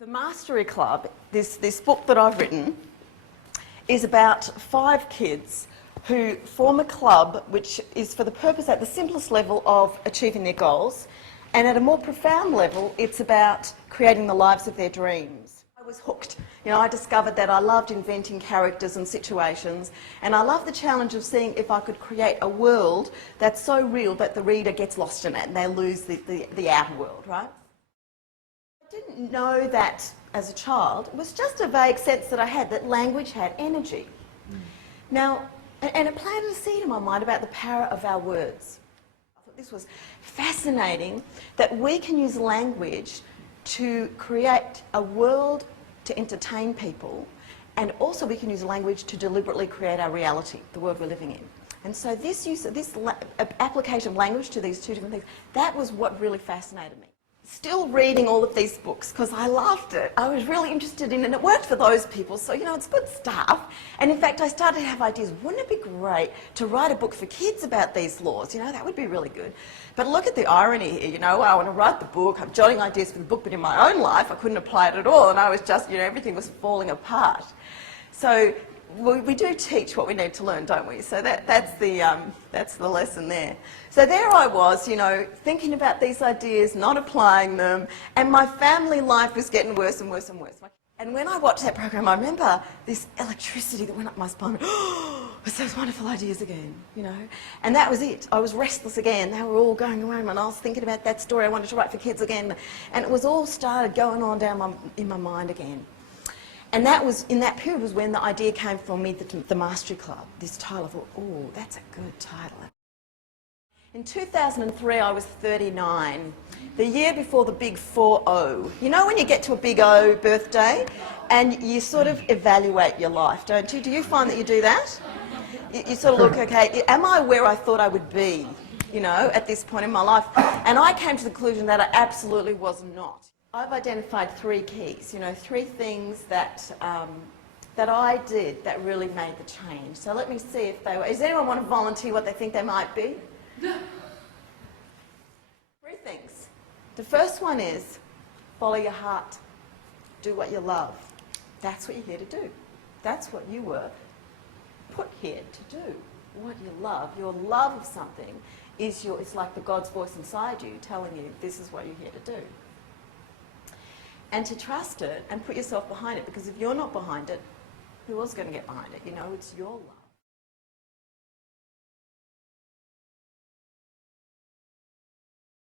The Mastery Club, this book that I've written, is about 5 kids who form a club which is for the purpose at the simplest level of achieving their goals, and at a more profound level it's about creating the lives of their dreams. I was hooked. You know, I discovered that I loved inventing characters and situations, and I loved the challenge of seeing if I could create a world that's so real that the reader gets lost in it and they lose the outer world, right? I didn't know that as a child. It was just a vague sense that I had that language had energy. Now, and it planted a seed in my mind about the power of our words. I thought this was fascinating, that we can use language to create a world to entertain people, and also we can use language to deliberately create our reality, the world we're living in. And so this application of language to these two different things, that was what really fascinated me. Still reading all of these books because I loved it. I was really interested in it, and it worked for those people, so you know, it's good stuff. And in fact, I started to have ideas. Wouldn't it be great to write a book for kids about these laws? You know, that would be really good. But look at the irony here, you know, I want to write the book, I'm jotting ideas for the book, but in my own life I couldn't apply it at all, and I was just, you know, everything was falling apart. So we do teach what we need to learn, don't we? So that's the lesson there. So there I was, you know, thinking about these ideas, not applying them, and my family life was getting worse and worse and worse. And when I watched that program, I remember this electricity that went up my spine. Oh, it's those wonderful ideas again, you know. And that was it. I was restless again. They were all going around, and I was thinking about that story I wanted to write for kids again. And it was all started going on down in my mind again. And that was, in that period was when the idea came for me, the Mastery Club, this title. I thought, oh, that's a good title. In 2003, I was 39, the year before the big 4-0. You know when you get to a big O birthday and you sort of evaluate your life, don't you? Do you find that you do that? You sort of look, okay, am I where I thought I would be, you know, at this point in my life? And I came to the conclusion that I absolutely was not. I've identified 3 keys, you know, 3 things that I did that really made the change. So let me see if they were. Does anyone want to volunteer what they think they might be? 3 things. The first one is follow your heart. Do what you love. That's what you're here to do. That's what you were put here to do. What you love. Your love of something is it's like the God's voice inside you telling you this is what you're here to do. And to trust it and put yourself behind it, because if you're not behind it, who else is going to get behind it? You know, it's your love.